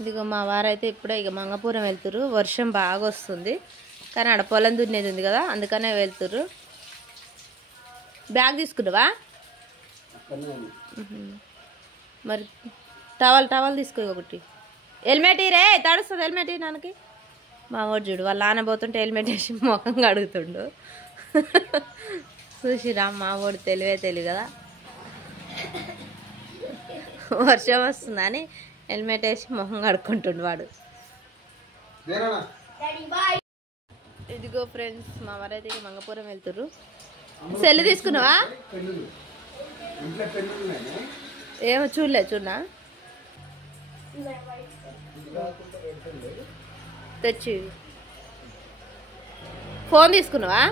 ఇదిగో మా వారైతే ఇప్పుడే ఇక మంగపురం వెళ్తురు. వర్షం బాగా వస్తుంది కానీ ఆడ పొలం దున్నేది ఉంది కదా అందుకనే వెళ్తురు. బ్యాగ్ తీసుకున్నావా? మరి టవల్ తీసుకో ఒకటి. హెల్మెట్ రే తడుస్తుంది. హెల్మెట్ నాన్నకి. మా వాడు చూడు వాళ్ళ నాన్న పోతుంటే హెల్మెట్ వేసి ముఖంగా అడుగుతుండు. చూసిరా మా వాడు తెలివి కదా. వర్షం వస్తుందని హెల్మెట్ వేసి మొహం కడుక్కుంటుండు వాడు. ఇదిగో ఫ్రెండ్స్ మా వారైతే మంగపురం వెళ్తుర్రు. సెల్ తీసుకున్నావా? ఏమో చూడనా తెచ్చి. ఫోన్ తీసుకున్నావా?